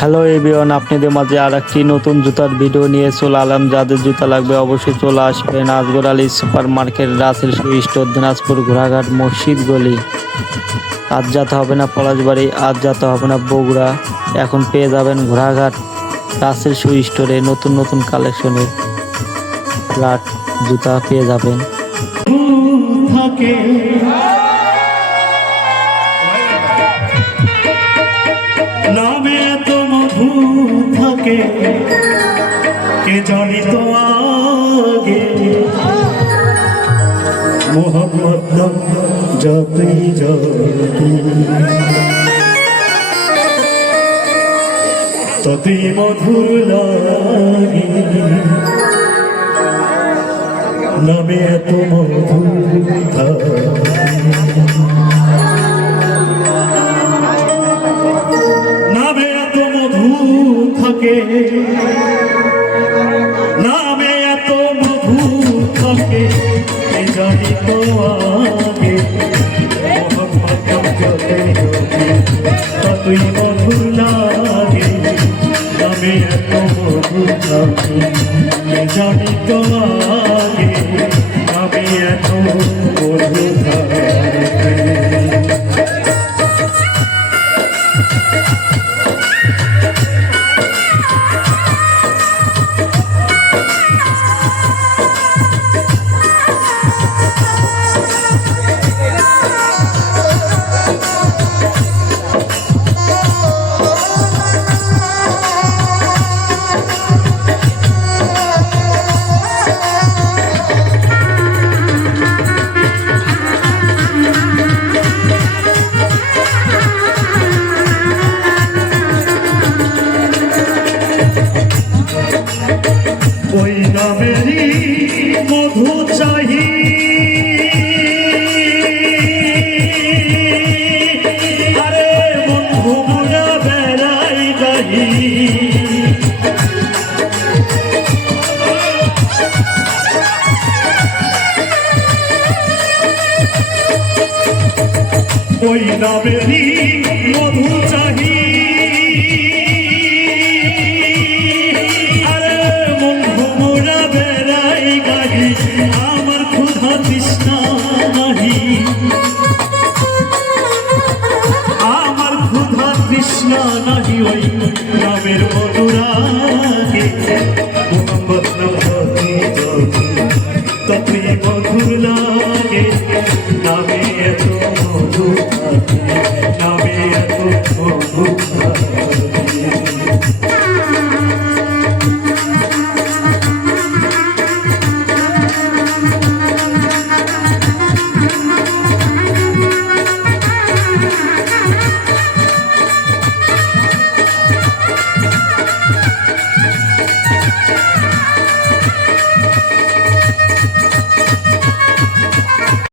Hello এভিওন আপনাদের মাঝে আর একটি নতুন জুতার ভিডিও নিয়ে চলে আলাম যাদের জুতা লাগবে অবশ্যই চলে আসবেন Azgar Ali super market Rasel shoe store Dinajpur ঘোড়াঘাট মসজিদ গলি। আজ যেতে হবে না পলাশবাড়ি, আজ যেতে হবে না বগুড়া, এখন পেয়ে যাবেন ঘোড়াঘাট রাসেল শু স্টোরে নতুন নতুন কালেকশনের ফ্ল্যাট জুতা পেয়ে যাবেন। থাকে থাকে কে জানি তো আগে? মোহাম্মদ যতই ততই মধুর নামে এত মধু থাকে জানি তো আগে মোহাম্মদ যতই যতই ততই মধুর লাগে নামে এত মধু থাকে এ জানি তো আগে নামে এত মধু থাকে বন্ধু মুরা বেড়াই গাহি। ওই মধু চাহি। আরে বেড়াই গাহি, আমার ক্ষুধা তৃষ্ণা নাহি। আমার তৃষ্ণা নাহি ওই নামের মনুরাগে মোহাম্মদ নামে তবে মধুর লাগে নামে এত